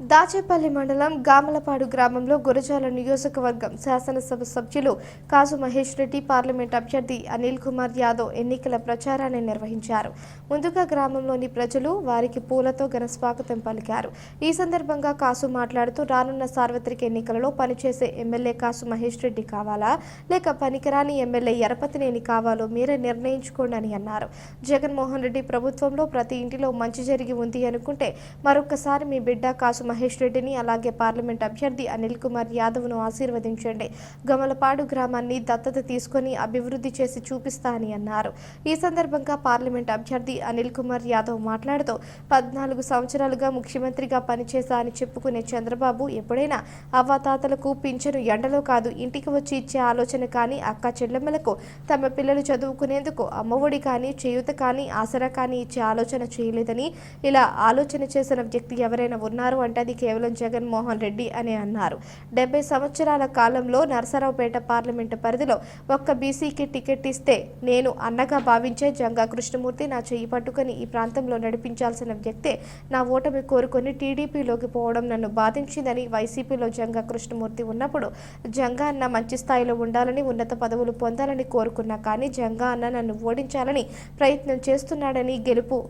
దాచేపల్లి మండలం గామలపాడు గ్రామంలో గురజాల నియోజకవర్గం శాసనసభ సభ్యులు కాసు మహేష్ రెడ్డి పార్లమెంట్ అభ్యర్థి అనిల్ కుమార్ యాదవ్ ఎన్నికల ప్రచారాన్ని నిర్వహించారు. ముందుగా గ్రామంలోని ప్రజలు వారికి పూలతో ఘన స్వాగతం పలికారు. ఈ సందర్భంగా కాసు మాట్లాడుతూ రానున్న సార్వత్రిక ఎన్నికలలో పనిచేసే ఎమ్మెల్యే కాసు మహేష్ రెడ్డి కావాలా లేక పనికిరాని ఎమ్మెల్యే ఎరపతినేని కావాలో మీరే నిర్ణయించుకోండి అని అన్నారు. జగన్మోహన్ రెడ్డి ప్రభుత్వంలో ప్రతి ఇంటిలో మంచి జరిగి ఉంది అనుకుంటే మరొకసారి మీ బిడ్డ కాసు మహేష్ రెడ్డిని అలాగే పార్లమెంట్ అభ్యర్థి అనిల్ కుమార్ యాదవ్ను ఆశీర్వదించండి. గమలపాడు గ్రామాన్ని దత్తత తీసుకుని అభివృద్ధి చేసి చూపిస్తా అని అన్నారు. ఈ సందర్భంగా పార్లమెంట్ అభ్యర్థి అనిల్ కుమార్ యాదవ్ మాట్లాడుతూ 14 సంవత్సరాలుగా ముఖ్యమంత్రిగా పనిచేశా అని చెప్పుకునే చంద్రబాబు ఎప్పుడైనా అవ్వాతాతలకు పింఛను ఎండలో కాదు ఇంటికి వచ్చి ఇచ్చే ఆలోచన కానీ, అక్క చెల్లెమ్మలకు తమ పిల్లలు చదువుకునేందుకు అమ్మఒడి కానీ, చేయూత కానీ, ఆసరా కానీ ఇచ్చే ఆలోచన చేయలేదని, ఇలా ఆలోచన చేసిన వ్యక్తి ఎవరైనా ఉన్నారు అంటే అది కేవలం జగన్మోహన్ రెడ్డి అని అన్నారు. 70 సంవత్సరాల కాలంలో నరసరావుపేట పార్లమెంటు పరిధిలో ఒక్క బీసీకి టికెట్ ఇస్తే నేను అన్నగా భావించే జంగా కృష్ణమూర్తి నా చెయ్యి పట్టుకుని ఈ ప్రాంతంలో నడిపించాల్సిన వ్యక్తే నా ఓటమి కోరుకొని టీడీపీలోకి పోవడం నన్ను బాధించిందని, వైసీపీలో జంగా కృష్ణమూర్తి ఉన్నప్పుడు జంగా అన్న మంచి స్థాయిలో ఉండాలని, ఉన్నత పదవులు పొందాలని కోరుకున్నా కానీ జంగా అన్న నన్ను ఓడించాలని ప్రయత్నం చేస్తున్నాడని, గెలుపు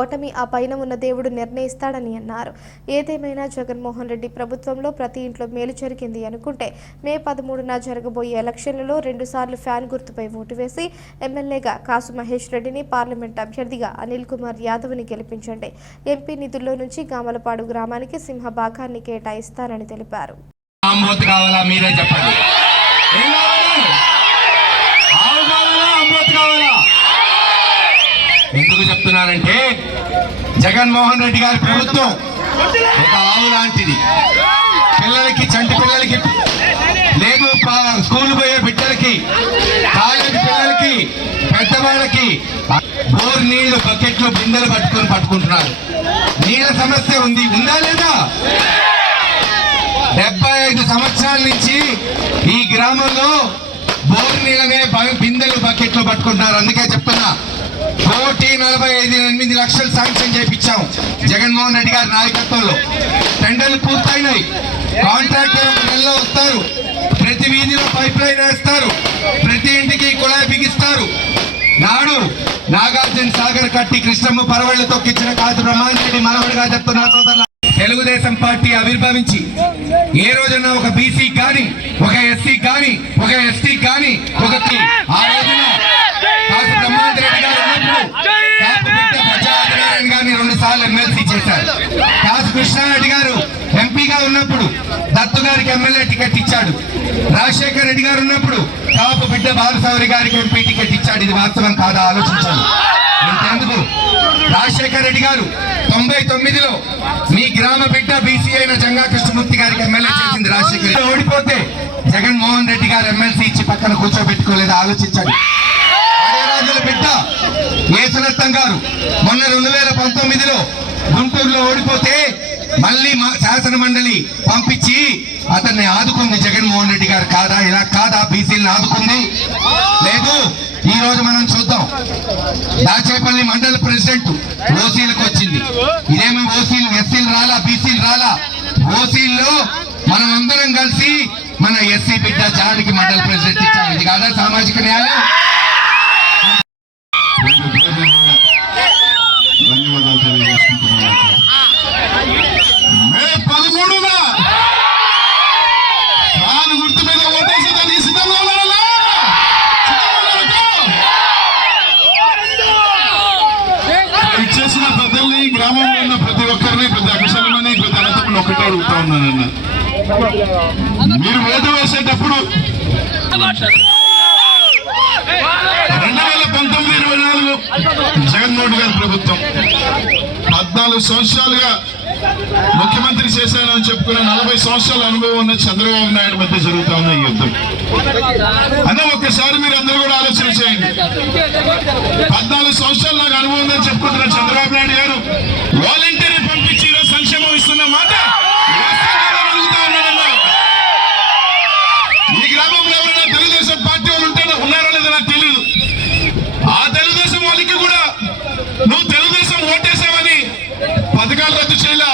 ఓటమి ఆ పైన ఉన్న దేవుడు నిర్ణయిస్తాడని అన్నారు. ఏదేమైనా జగన్మోహన్ రెడ్డి ప్రభుత్వంలో ప్రతి ఇంట్లో మేలు జరిగింది అనుకుంటే మే 13న జరగబోయే ఎలక్షన్లలో 2 సార్లు ఫ్యాన్ గుర్తుపై ఓటు వేసి ఎమ్మెల్యేగా కాసు మహేష్ రెడ్డిని, పార్లమెంట్ అభ్యర్థిగా అనిల్ కుమార్ యాదవ్ని గెలిపించండి. ఎంపీ నిధుల్లో నుంచి గామలపాడు గ్రామానికి సింహభాగాన్ని కేటాయిస్తానని తెలిపారు. ఎందుకు చెప్తున్నానంటే జగన్మోహన్ రెడ్డి గారి ప్రభుత్వం ఒక ఆవు లాంటిది. పిల్లలకి, చంటి పిల్లలకి, లేదు స్కూల్ పోయే బిడ్డలకి, కాలేజీ పిల్లలకి, పెద్దవాళ్ళకి బోర్ నీళ్లు బకెట్లు, బిందెలు పట్టుకుంటున్నారు. నీళ్ళ సమస్య ఉందా లేదా? 75 సంవత్సరాల నుంచి ఈ గ్రామంలో బోర్ నీళ్ళనే బిందెలు, బకెట్లు పట్టుకుంటున్నారు. అందుకే చెప్తున్నా, 1,45,8 శాంక్షన్ చేయించాం జగన్మోహన్ రెడ్డి గారి నాయకత్వంలో. టెండర్లు పూర్తయినాయి. కాంట్రాక్టర్ నెలలో వస్తారు, ప్రతి వీధిలో పైప్ లైన్ వేస్తారు, ప్రతి ఇంటికి కుళాయి బిగిస్తారు. నాడు నాగార్జున సాగర్ కట్టి కృష్ణమ్మ పరవళ్లతో కిచ్చిన కాదు బ్రహ్మాండరెడ్డి మనవడిగా చెప్తున్న సోదరుల తెలుగుదేశం పార్టీ ఆవిర్భవించి ఏ రోజున ఒక బీసీ కానీ, ఒక ఎస్సీ కానీ, ఒక ఎస్టీ కానీ, ఆ రోజున కాసు బ్రహ్మాండరెడ్డి గారు ప్రజానారాయణ గారిని 2 సార్లు ఎమ్మెల్సీ చేశారు. కాసు కృష్ణారెడ్డి గారు ఎంపీగా ఉన్నప్పుడు దత్తు గారికి ఎమ్మెల్యే టికెట్ ఇచ్చాడు. రాజశేఖర్ రెడ్డి గారు ఉన్నప్పుడు కాపు బిడ్డ బాలసౌరి గారికి ఎంపీ టికెట్ ఇచ్చాడు. ఇది వాస్తవం కాదా? ఆలోచించాలి. ఇంతెందుకు, రాజశేఖర్ రెడ్డి గారు 99లో మీ గ్రామ బిడ్డ బీసీ అయిన జంగా కృష్ణమూర్తి గారికి ఎమ్మెల్యే చేసింది రాజశేఖర్ రెడ్డి. ఓడిపోతే జగన్మోహన్ రెడ్డి గారు ఎమ్మెల్సీ ఇచ్చి పక్కన కూర్చోబెట్టుకోలేదు. ఆలోచించండి. రాజుల బిడ్డ యేసురత్నం గారు మొన్న 2019లో గుంటూరులో ఓడిపోతే మళ్ళీ శాసన మండలి పంపించి అతన్ని ఆదుకుంది జగన్మోహన్ రెడ్డి గారు. కాదా? ఇలా కాదా బీసీలను ఆదుకుంది? లేదు. ఈ రోజు మనం చూద్దాం, దాచేపల్లి మండల ప్రెసిడెంట్ ఓసీలకు వచ్చింది. ఇదేమి ఓసీలు, ఎస్సీలు రాలా, బీసీలు రాలా. ఓసీల్లో మనం అందరం కలిసి మన ఎస్సీ బిడ్డ జాడికి మండల ప్రెసిడెంట్ ఇచ్చాం. ఇది కాదా సామాజిక న్యాయం? ధన్యవాదాలు తెలియజేసుకుంటున్నాను. మే 13న ఫ్యాన్ గుర్తు మీద ఓటేసేదాన్ని సిద్ధంగా ఉన్నారా? ఇచ్చేసిన పెద్దల్ని, గ్రామంలో ఉన్న ప్రతి ఒక్కరిని, ప్రతి అక్షరాలని, ప్రతి అనంతపురం ఒకటే అడుగుతా ఉన్నానన్న, మీరు ఓటు వేసేటప్పుడు 2019-24 జగన్మోహన్ గారి ప్రభుత్వం 14 సంవత్సరాలుగా ముఖ్యమంత్రి చేశానని చెప్పుకున్న 40 సంవత్సరాల అనుభవం ఉన్న చంద్రబాబు నాయుడు మధ్య జరుగుతా ఉన్న ఈ యుద్ధం అన్న ఒక్కసారి మీరు అందరూ కూడా ఆలోచన చేయండి. 14 సంవత్సరాలు నాకు అనుభవం ఉందని చెప్పుకుంటున్న చంద్రబాబు నాయుడు గారు వాలంటీర్ పంపించి ఈరోజు సంక్షేమం ఇస్తున్న మాట ఈ గ్రామంలో ఎవరైనా తెలుగుదేశం పార్టీ వాళ్ళు ఉంటే ఉన్నారో లేదో నాకు తెలియదు. ఆ తెలుగుదేశం వాళ్ళకి కూడా నువ్వు తెలుగుదేశం ఓటేసావని పథకాలు రద్దు చేయాల,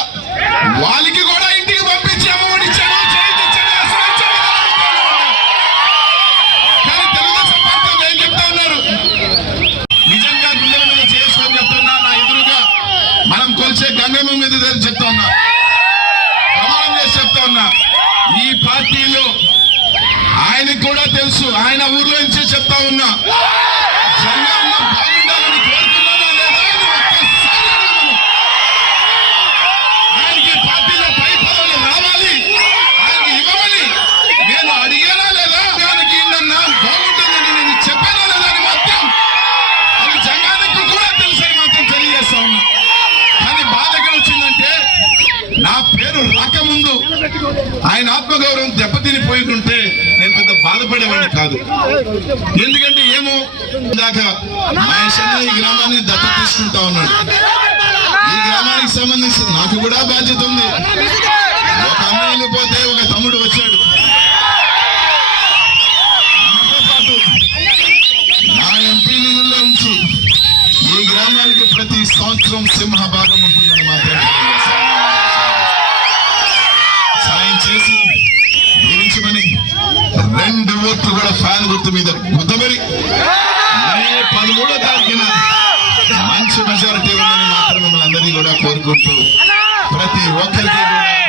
వాళ్ళకి కూడా చెప్తా ఉన్నా, ప్రమాణం చేసి చెప్తా ఉన్నా, ఈ పార్టీలో ఆయనకు కూడా తెలుసు, ఆయన ఊర్లో నుంచి చెప్తా ఉన్నా, జగనన్న బాగుండాలని కోరుకున్నానా లేదా అని ఒక్కసారి అడగమను. ఆయనకి పార్టీలో పై పదవులు రావాలి, ఆయనకి ఇవ్వమని నేను అడిగానా లేదా, ఆయనకి ఏంటన్నా బాగుంటుందని నేను చెప్పానా లేదా అని మాత్రం అది జగన్కు కూడా తెలుసని మాత్రం తెలియజేస్తా ఉన్నా. కానీ బాధ ఎక్కడ వచ్చిందంటే, నా పేరు రాకముందు ఆయన ఆత్మగౌరవం దెబ్బతినిపోయిందంటే నేను పెద్ద బాధపడేవాడిని కాదు. ఎందుకంటే ఏమో దాకా మహేష్ అన్న ఈ గ్రామాన్ని దత్తత తీసుకుంటా ఉన్నాడు. ఈ గ్రామానికి సంబంధించి నాకు కూడా బాధ్యత ఉంది. ఒక అన్న వెళ్ళిపోతే ఒక తమ్ముడు వచ్చాడు. నాతో పాటు నా ఎంపీ నిధుల్లో ఉంచి ఈ గ్రామానికి ప్రతి సంవత్సరం సింహభాగం ఉంటుందని మాత్రం సాయం చేసి దీవించమని 2 ఓట్లు కూడా ఫ్యాన్ గుర్తు మీద గుర్తమరి మే 13వ తారీఖున మంచి మెజారిటీ ఉందని మాత్రం మిమ్మల్ని అందరినీ కూడా కోరుకుంటూ ప్రతి ఒక్కరికి కూడా